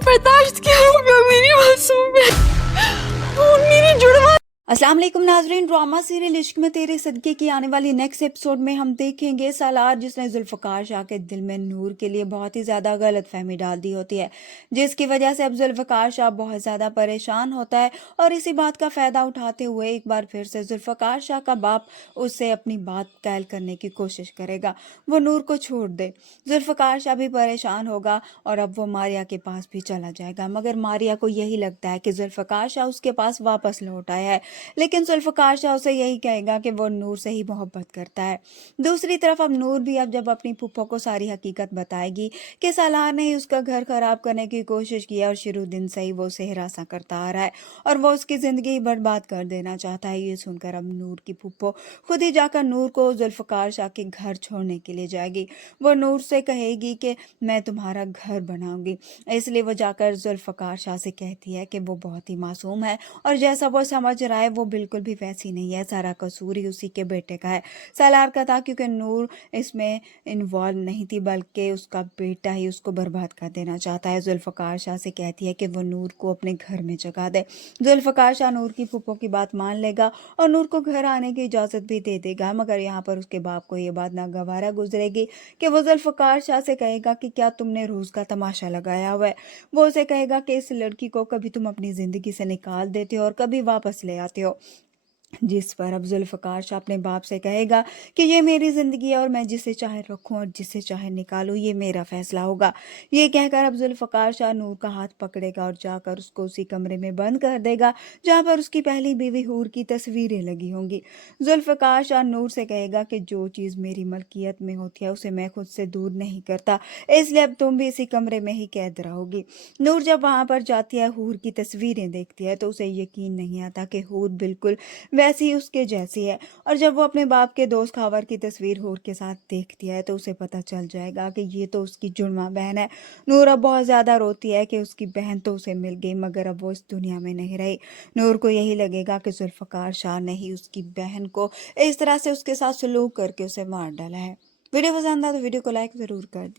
बर्दाश्त क्या होगा मेरी मासूम बहन और मेरी जुड़वा। अस्सलाम वालेकुम नाज़रीन, ड्रामा सीरियल इश्क में तेरे सदके की आने वाली नेक्स्ट एपिसोड में हम देखेंगे सालार जिसने जुल्फ़िकार शाह के दिल में नूर के लिए बहुत ही ज़्यादा गलत फहमी डाल दी होती है, जिसकी वजह से अब जुल्फ़िकार शाह बहुत ज़्यादा परेशान होता है और इसी बात का फ़ायदा उठाते हुए एक बार फिर से जुल्फ़िकार शाह का बाप उससे अपनी बात कैल करने की कोशिश करेगा, वो नूर को छोड़ दे। जुल्फ़िकार शाह भी परेशान होगा और अब वो मारिया के पास भी चला जाएगा, मगर मारिया को यही लगता है कि जुल्फ़िकार शाह उसके पास वापस लौट आया है, लेकिन जुल्फ़िकार शाह उसे यही कहेगा कि वो नूर से ही मोहब्बत करता है। दूसरी तरफ अब नूर भी अब जब अपनी फूफो को सारी हकीकत बताएगी कि सालार ने ही उसका घर खराब करने की कोशिश की है और शुरू दिन से ही वो उसे हिरासा करता आ रहा है और वो उसकी ज़िंदगी बर्बाद कर देना चाहता है। ये सुनकर अब नूर की फूफो खुद ही जाकर नूर को जुल्फ़िकार शाह के घर छोड़ने के लिए जाएगी। वो नूर से कहेगी कि मैं तुम्हारा घर बनाऊंगी, इसलिए वो जाकर जुल्फ़िकार शाह से कहती है कि वो बहुत ही मासूम है और जैसा वो समझ रहा है वो बिल्कुल भी वैसी नहीं है, सारा कसूर ही उसी के बेटे का है। सालार का था क्योंकि नूर इसमें इन्वॉल्व नहीं थी, बल्कि उसका बेटा ही उसको बर्बाद कर देना चाहता है। जुल्फ़िकार शाह से कहती है कि वो नूर को अपने घर में जगा दे। जुल्फ़िकार शाह नूर की फूफो की बात मान लेगा और नूर को घर आने की इजाज़त भी दे देगा, मगर यहाँ पर उसके बाप को ये बात नागवारा गुजरेगी कि वो जुल्फ़िकार शाह से कहेगा कि क्या तुमने रोज़ का तमाशा लगाया हुआ है। वो उसे कहेगा कि इस लड़की को कभी तुम अपनी ज़िंदगी से निकाल देते हो और कभी वापस ले आते हो, जिस पर अब जुल्फ़िकार शाह अपने बाप से कहेगा कि ये मेरी ज़िंदगी है और मैं जिसे चाहे रखूं और जिसे चाहे निकालूं, ये मेरा फैसला होगा। ये कहकर अब जुल्फ़िकार शाह नूर का हाथ पकड़ेगा और जाकर उसको उसी कमरे में बंद कर देगा जहां पर उसकी पहली बीवी हूर की तस्वीरें लगी होंगी। जुल्फ़िकार शाह नूर से कहेगा कि जो चीज़ मेरी मलकियत में होती है उसे मैं खुद से दूर नहीं करता, इसलिए अब तुम भी इसी कमरे में ही कैद रहोगी। नूर जब वहां पर जाती है, हूर की तस्वीरें देखती है, तो उसे यकीन नहीं आता कि हूर बिल्कुल वैसी ही उसके जैसी है, और जब वो अपने बाप के दोस्त खावर की तस्वीर हूर के साथ देखती है तो उसे पता चल जाएगा कि ये तो उसकी जुड़वा बहन है। नूर अब बहुत ज़्यादा रोती है कि उसकी बहन तो उसे मिल गई, मगर अब वो इस दुनिया में नहीं रही। नूर को यही लगेगा कि जुल्फ़िकार शाह ने ही उसकी बहन को इस तरह से उसके साथ सलूक करके उसे मार डाला है। वीडियो पसंद आया तो वीडियो को लाइक ज़रूर कर दें।